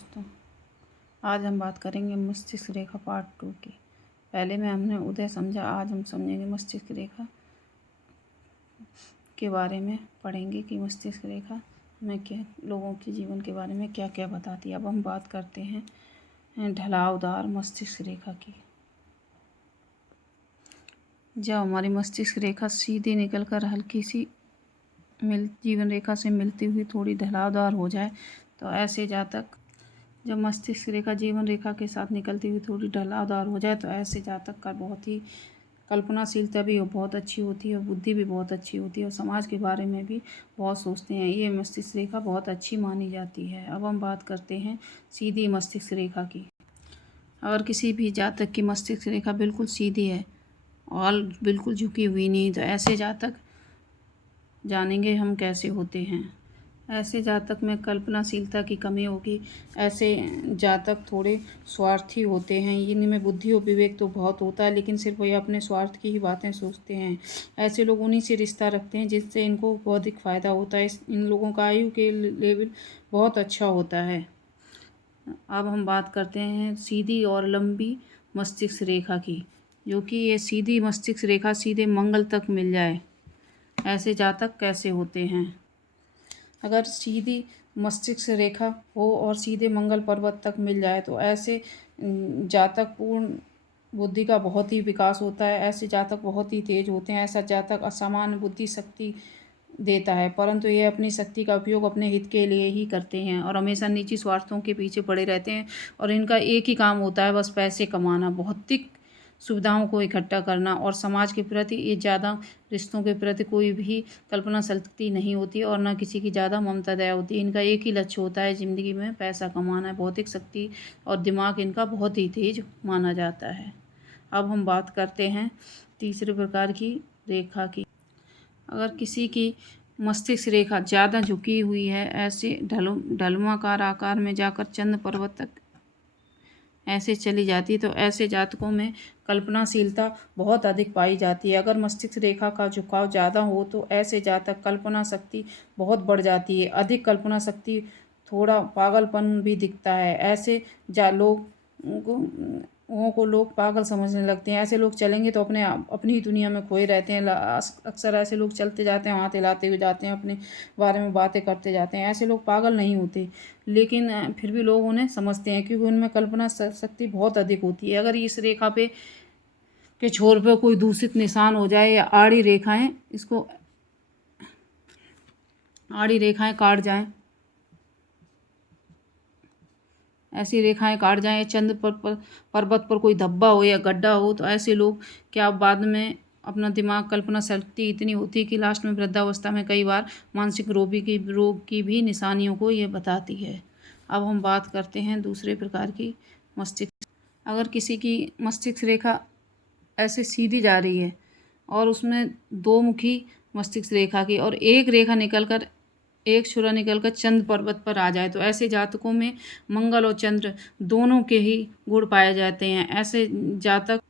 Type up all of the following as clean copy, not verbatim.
दोस्तों, आज हम बात करेंगे मस्तिष्क रेखा पार्ट 2 की। पहले में हमने उदय समझा, आज हम समझेंगे मस्तिष्क रेखा के बारे में, पढ़ेंगे कि मस्तिष्क रेखा में क्या लोगों के जीवन के बारे में क्या क्या बताती है। अब हम बात करते हैं ढलावदार मस्तिष्क रेखा की। जब हमारी मस्तिष्क रेखा सीधी निकलकर हल्की सी जीवन रेखा से मिलती हुई थोड़ी ढलावदार हो जाए तो ऐसे जातक, जब मस्तिष्क रेखा जीवन रेखा के साथ निकलती हुई थोड़ी ढलावदार हो जाए तो ऐसे जातक का बहुत ही कल्पनाशीलता भी बहुत अच्छी होती है और बुद्धि भी बहुत अच्छी होती है और समाज के बारे में भी बहुत सोचते हैं। ये मस्तिष्क रेखा बहुत अच्छी मानी जाती है। अब हम बात करते हैं सीधी मस्तिष्क रेखा की। अगर किसी भी जातक की मस्तिष्क रेखा बिल्कुल सीधी है और बिल्कुल झुकी हुई नहीं, तो ऐसे जातक जानेंगे हम कैसे होते हैं। ऐसे जातक में कल्पनाशीलता की कमी होगी। ऐसे जातक थोड़े स्वार्थी होते हैं। इनमें बुद्धि और विवेक तो बहुत होता है, लेकिन सिर्फ वही अपने स्वार्थ की ही बातें सोचते हैं। ऐसे लोग उन्हीं से रिश्ता रखते हैं जिससे इनको बौद्धिक फ़ायदा होता है। इन लोगों का आयु के लेवल बहुत अच्छा होता है। अब हम बात करते हैं सीधी और लंबी मस्तिष्क रेखा की, जो कि ये सीधी मस्तिष्क रेखा सीधे मंगल तक मिल जाए। ऐसे जातक कैसे होते हैं? अगर सीधी मस्तिष्क रेखा हो और सीधे मंगल पर्वत तक मिल जाए तो ऐसे जातक पूर्ण बुद्धि का बहुत ही विकास होता है। ऐसे जातक बहुत ही तेज होते हैं। ऐसा जातक असामान्य बुद्धि शक्ति देता है, परंतु ये अपनी शक्ति का उपयोग अपने हित के लिए ही करते हैं और हमेशा निजी स्वार्थों के पीछे पड़े रहते हैं और इनका एक ही काम होता है, बस पैसे कमाना, भौतिक सुविधाओं को इकट्ठा करना और समाज के प्रति ये ज़्यादा रिश्तों के प्रति कोई भी कल्पना शक्ति नहीं होती और न किसी की ज़्यादा ममता दया होती है। इनका एक ही लक्ष्य होता है ज़िंदगी में, पैसा कमाना। भौतिक शक्ति और दिमाग इनका बहुत ही तेज माना जाता है। अब हम बात करते हैं तीसरे प्रकार की रेखा की। अगर किसी की मस्तिष्क रेखा ज़्यादा झुकी हुई है, ऐसे ढलमाकार आकार में जाकर चंद्र पर्वत तक ऐसे चली जाती, तो ऐसे जातकों में कल्पनाशीलता बहुत अधिक पाई जाती है। अगर मस्तिष्क रेखा का झुकाव ज़्यादा हो तो ऐसे जातक कल्पना शक्ति बहुत बढ़ जाती है। अधिक कल्पना शक्ति, थोड़ा पागलपन भी दिखता है। ऐसे लोगों को लोग पागल समझने लगते हैं। ऐसे लोग चलेंगे तो अपनी ही दुनिया में खोए रहते हैं। अक्सर ऐसे लोग चलते जाते हैं, हाथ हिलाते हुए जाते हैं, अपने बारे में बातें करते जाते हैं। ऐसे लोग पागल नहीं होते, लेकिन फिर भी लोग उन्हें समझते हैं क्योंकि उनमें कल्पना शक्ति बहुत अधिक होती है। अगर इस रेखा पे के छोर पे कोई दूषित निशान हो जाए या आड़ी रेखाएं काट जाएं, ऐसी रेखाएं काट जाएं, चंद्र पर्वत पर कोई धब्बा हो या गड्ढा हो, तो ऐसे लोग क्या बाद में अपना दिमाग कल्पना शक्ति इतनी होती है कि लास्ट में वृद्धावस्था में कई बार मानसिक रोग की भी निशानियों को ये बताती है। अब हम बात करते हैं दूसरे प्रकार की मस्तिष्क। अगर किसी की मस्तिष्क रेखा ऐसे सीधी जा रही है और उसमें दो मुखी मस्तिष्क रेखा की और एक छुरा निकलकर चंद्र पर्वत पर आ जाए, तो ऐसे जातकों में मंगल और चंद्र दोनों के ही गुण पाए जाते हैं। ऐसे जातक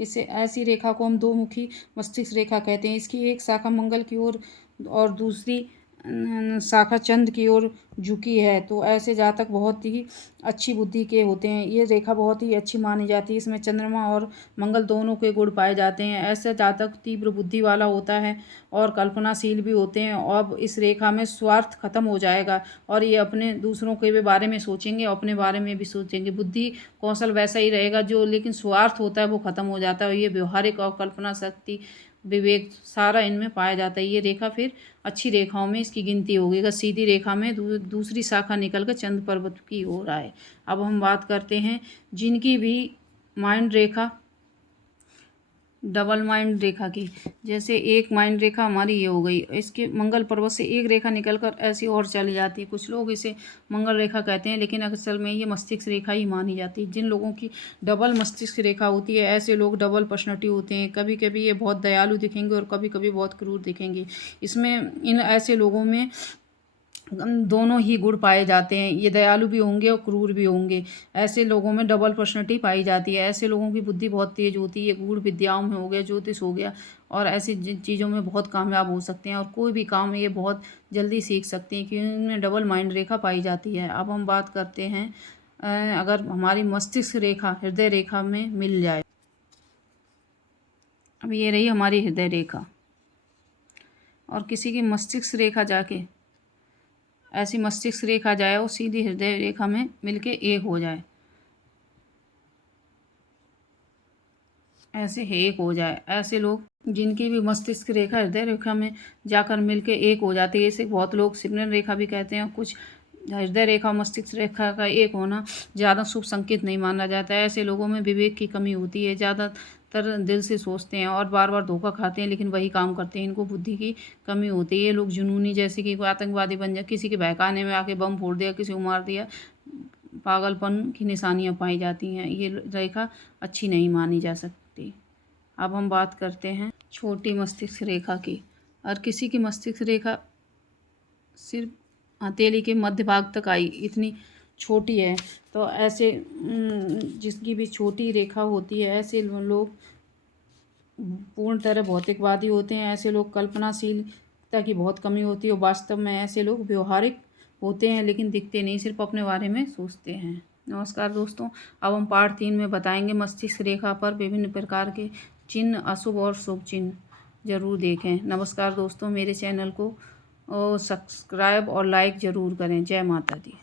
ऐसी रेखा को हम दो मुखी मस्तिष्क रेखा कहते हैं। इसकी एक शाखा मंगल की ओर और दूसरी शाखा चंद्र की ओर झुकी है, तो ऐसे जातक बहुत ही अच्छी बुद्धि के होते हैं। ये रेखा बहुत ही अच्छी मानी जाती है। इसमें चंद्रमा और मंगल दोनों के गुण पाए जाते हैं। ऐसे जातक तीव्र बुद्धि वाला होता है और कल्पनाशील भी होते हैं। अब इस रेखा में स्वार्थ खत्म हो जाएगा और ये अपने दूसरों के भी बारे में सोचेंगे और अपने बारे में भी सोचेंगे। बुद्धि कौशल वैसा ही रहेगा, जो लेकिन स्वार्थ होता है वो खत्म हो जाता है। ये व्यवहारिक और कल्पना शक्ति, विवेक सारा इनमें पाया जाता है। ये रेखा फिर अच्छी रेखाओं में इसकी गिनती होगी अगर सीधी रेखा में दूसरी शाखा निकलकर चंद्र पर्वत की ओर आए। अब हम बात करते हैं जिनकी भी माइंड रेखा डबल माइंड रेखा की। जैसे एक माइंड रेखा हमारी ये हो गई, इसके मंगल पर्वत से एक रेखा निकलकर ऐसी और चली जाती है। कुछ लोग इसे मंगल रेखा कहते हैं, लेकिन असल में ये मस्तिष्क रेखा ही मानी जाती है। जिन लोगों की डबल मस्तिष्क रेखा होती है, ऐसे लोग डबल पर्सनैलिटी होते हैं। कभी कभी ये बहुत दयालु दिखेंगे और कभी कभी बहुत क्रूर दिखेंगे। इसमें इन ऐसे लोगों में दोनों ही गुण पाए जाते हैं। ये दयालु भी होंगे और क्रूर भी होंगे। ऐसे लोगों में डबल पर्सनैलिटी पाई जाती है। ऐसे लोगों की बुद्धि बहुत तेज होती है। गूढ़ विद्याओं में हो गया, ज्योतिष हो गया, और ऐसी चीज़ों में बहुत कामयाब हो सकते हैं और कोई भी काम ये बहुत जल्दी सीख सकते हैं क्योंकि उनमें डबल माइंड रेखा पाई जाती है। अब हम बात करते हैं अगर हमारी मस्तिष्क रेखा हृदय रेखा में मिल जाए। अब ये रही हमारी हृदय रेखा और किसी की मस्तिष्क रेखा जाके ऐसी मस्तिष्क रेखा जाए और सीधी हृदय रेखा में मिलके एक हो जाए, ऐसे एक हो जाए। ऐसे लोग जिनकी भी मस्तिष्क रेखा हृदय रेखा में जाकर मिलके एक हो जाती है, इसे बहुत लोग सिग्नल रेखा भी कहते हैं। कुछ हृदय रेखा और मस्तिष्क रेखा का एक होना ज़्यादा शुभ संकेत नहीं माना जाता है। ऐसे लोगों में विवेक की कमी होती है, ज़्यादातर दिल से सोचते हैं और बार बार धोखा खाते हैं लेकिन वही काम करते हैं। इनको बुद्धि की कमी होती है। ये लोग जुनूनी, जैसे कि कोई आतंकवादी बन जाए, किसी के बहकाने में आके बम फोड़ दिया, किसी को मार दिया, पागलपन की निशानियाँ पाई जाती हैं। ये रेखा अच्छी नहीं मानी जा सकती। अब हम बात करते हैं छोटी मस्तिष्क रेखा की। और किसी की मस्तिष्क रेखा सिर्फ हथेली के मध्य भाग तक आई, इतनी छोटी है, तो ऐसे जिसकी भी छोटी रेखा होती है, ऐसे लोग पूर्ण तरह भौतिकवादी होते हैं। ऐसे लोग कल्पनाशीलता की बहुत कमी होती है और वास्तव में ऐसे लोग व्यवहारिक होते हैं लेकिन दिखते नहीं, सिर्फ अपने बारे में सोचते हैं। नमस्कार दोस्तों, अब हम पार्ट 3 में बताएंगे मस्तिष्क रेखा पर विभिन्न प्रकार के चिन्ह, अशुभ और शुभ चिन्ह। ज़रूर देखें। नमस्कार दोस्तों, मेरे चैनल को सब्सक्राइब और लाइक ज़रूर करें। जय माता दी।